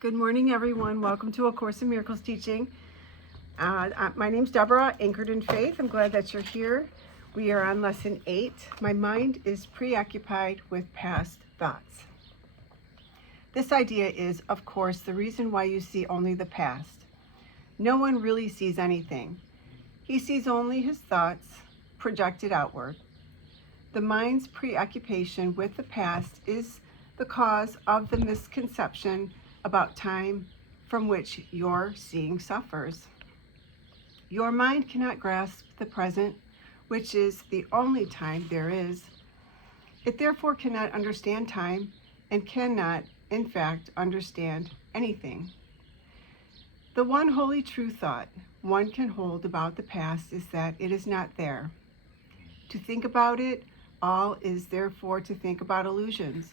Good morning, everyone. Welcome to A Course in Miracles teaching. My name's Deborah, anchored in faith. I'm glad that you're here. We are on lesson 8. My mind is preoccupied with past thoughts. This idea is, of course, the reason why you see only the past. No one really sees anything. He sees only his thoughts projected outward. The mind's preoccupation with the past is the cause of the misconception about time from which your seeing suffers. Your mind cannot grasp the present, which is the only time there is. It therefore cannot understand time and cannot, in fact, understand anything. The one wholly true thought one can hold about the past is that it is not there. To think about it all is therefore to think about illusions.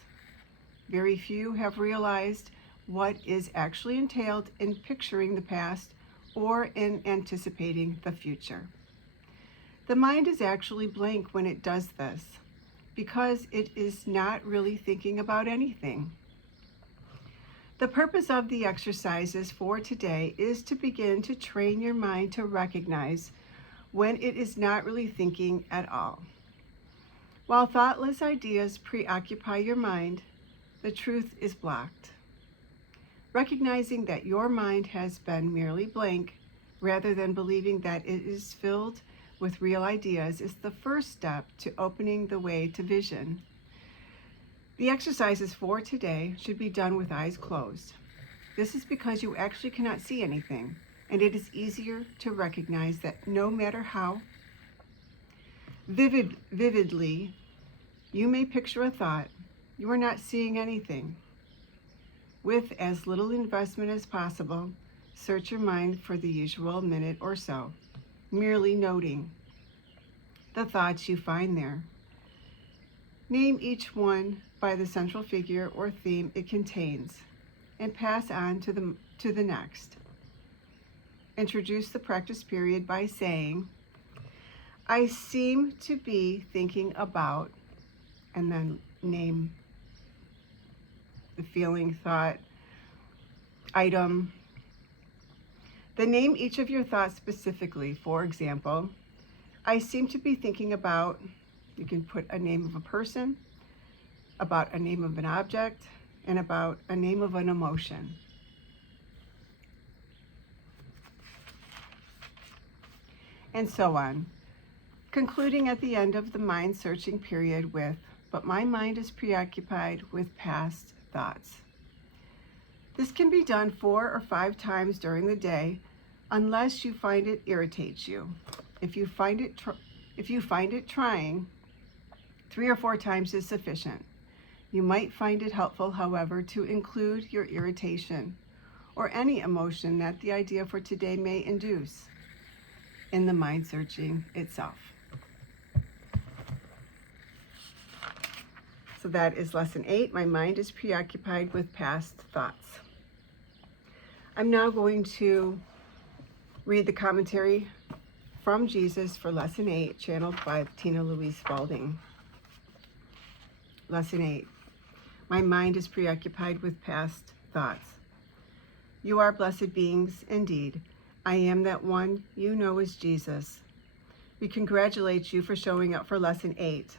Very few have realized what is actually entailed in picturing the past or in anticipating the future. The mind is actually blank when it does this, because it is not really thinking about anything. The purpose of the exercises for today is to begin to train your mind to recognize when it is not really thinking at all. While thoughtless ideas preoccupy your mind, the truth is blocked. Recognizing that your mind has been merely blank, rather than believing that it is filled with real ideas, is the first step to opening the way to vision. The exercises for today should be done with eyes closed. This is because you actually cannot see anything, and it is easier to recognize that no matter how vividly you may picture a thought, you are not seeing anything. With as little investment as possible, search your mind for the usual minute or so, merely noting the thoughts you find there. Name each one by the central figure or theme it contains, and pass on to the next. Introduce the practice period by saying, "I seem to be thinking about," and then name the feeling, thought, item. Then name each of your thoughts specifically. For example, I seem to be thinking about, you can put a name of a person, about a name of an object, and about a name of an emotion. And so on, concluding at the end of the mind searching period with, "But my mind is preoccupied with past thoughts." This can be done 4 or 5 times during the day, unless you find it irritates you. If you find it trying, 3 or 4 times is sufficient. You might find it helpful, however, to include your irritation or any emotion that the idea for today may induce in the mind searching itself. So that is lesson 8. My mind is preoccupied with past thoughts. I'm now going to read the commentary from Jesus for lesson 8, channeled by Tina Louise Spalding. Lesson 8. My mind is preoccupied with past thoughts. You are blessed beings indeed. I am that one you know is Jesus. We congratulate you for showing up for lesson 8.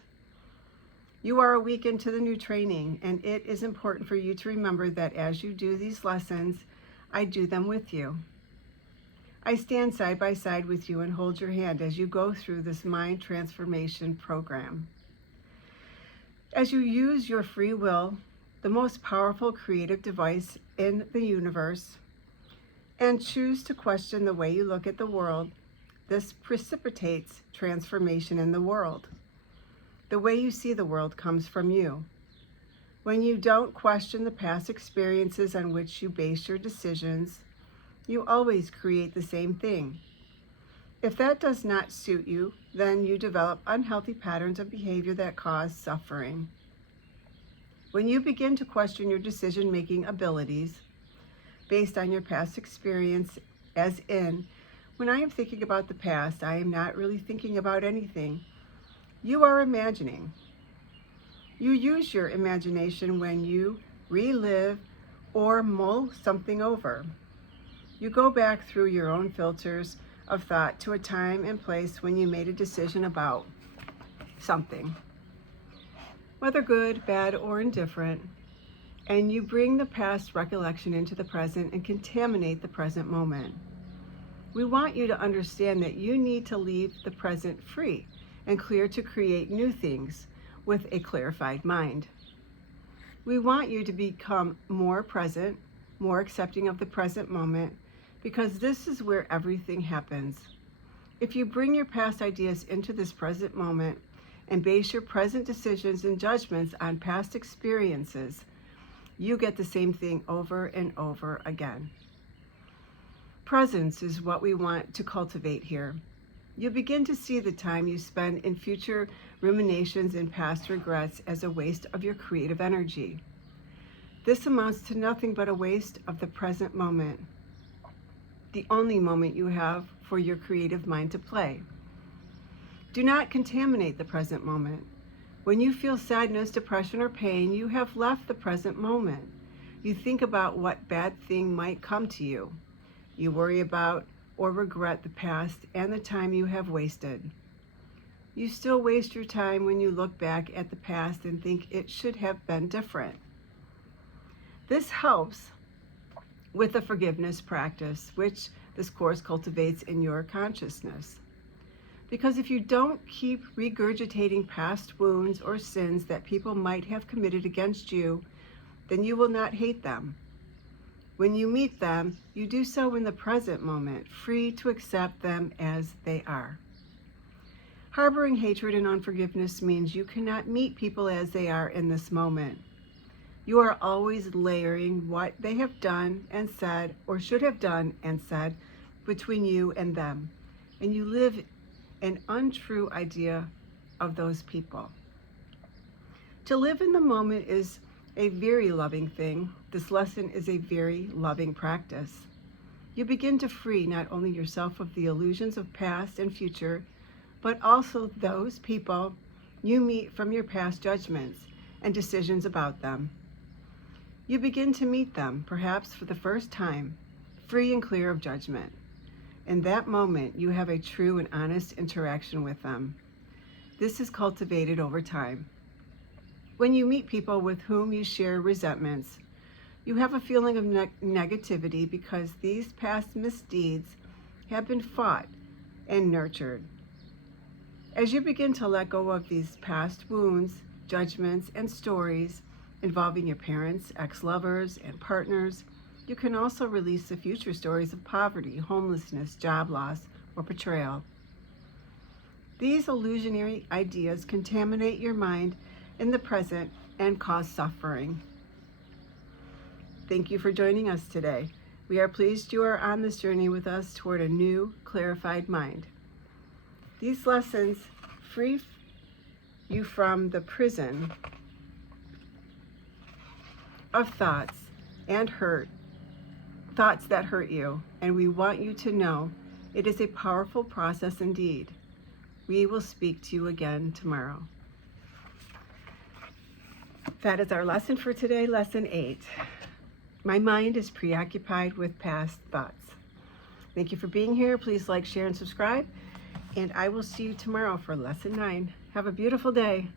You are a week into the new training, and it is important for you to remember that as you do these lessons, I do them with you. I stand side by side with you and hold your hand as you go through this mind transformation program. As you use your free will, the most powerful creative device in the universe, and choose to question the way you look at the world, this precipitates transformation in the world. The way you see the world comes from you. When you don't question the past experiences on which you base your decisions, you always create the same thing. If that does not suit you, then you develop unhealthy patterns of behavior that cause suffering. When you begin to question your decision-making abilities based on your past experience, as in, when I am thinking about the past, I am not really thinking about anything, you are imagining. You use your imagination when you relive or mull something over. You go back through your own filters of thought to a time and place when you made a decision about something, whether good, bad, or indifferent, and you bring the past recollection into the present and contaminate the present moment. We want you to understand that you need to leave the present free and clear to create new things with a clarified mind. We want you to become more present, more accepting of the present moment, because this is where everything happens. If you bring your past ideas into this present moment and base your present decisions and judgments on past experiences, you get the same thing over and over again. Presence is what we want to cultivate here. You begin to see the time you spend in future ruminations and past regrets as a waste of your creative energy. This amounts to nothing but a waste of the present moment, the only moment you have for your creative mind to play. Do not contaminate the present moment. When you feel sadness, depression, or pain, you have left the present moment. You think about what bad thing might come to you. You worry about or regret the past and the time you have wasted. You still waste your time when you look back at the past and think it should have been different. This helps with the forgiveness practice, which this course cultivates in your consciousness. Because if you don't keep regurgitating past wounds or sins that people might have committed against you, then you will not hate them. When you meet them, you do so in the present moment, free to accept them as they are. Harboring hatred and unforgiveness means you cannot meet people as they are in this moment. You are always layering what they have done and said, or should have done and said, between you and them. And you live an untrue idea of those people. To live in the moment is a very loving thing. This lesson is a very loving practice. You begin to free not only yourself of the illusions of past and future, but also those people you meet from your past judgments and decisions about them. You begin to meet them, perhaps for the first time, free and clear of judgment. In that moment, you have a true and honest interaction with them. This is cultivated over time. When you meet people with whom you share resentments, you have a feeling of negativity because these past misdeeds have been fought and nurtured. As you begin to let go of these past wounds, judgments, and stories involving your parents, ex-lovers, and partners, you can also release the future stories of poverty, homelessness, job loss, or betrayal. These illusionary ideas contaminate your mind in the present and cause suffering. Thank you for joining us today. We are pleased you are on this journey with us toward a new, clarified mind. These lessons free you from the prison of thoughts that hurt you, and we want you to know it is a powerful process indeed. We will speak to you again tomorrow. That is our lesson for today, lesson 8. My mind is preoccupied with past thoughts. Thank you for being here. Please like, share, and subscribe, and I will see you tomorrow for lesson 9. Have a beautiful day.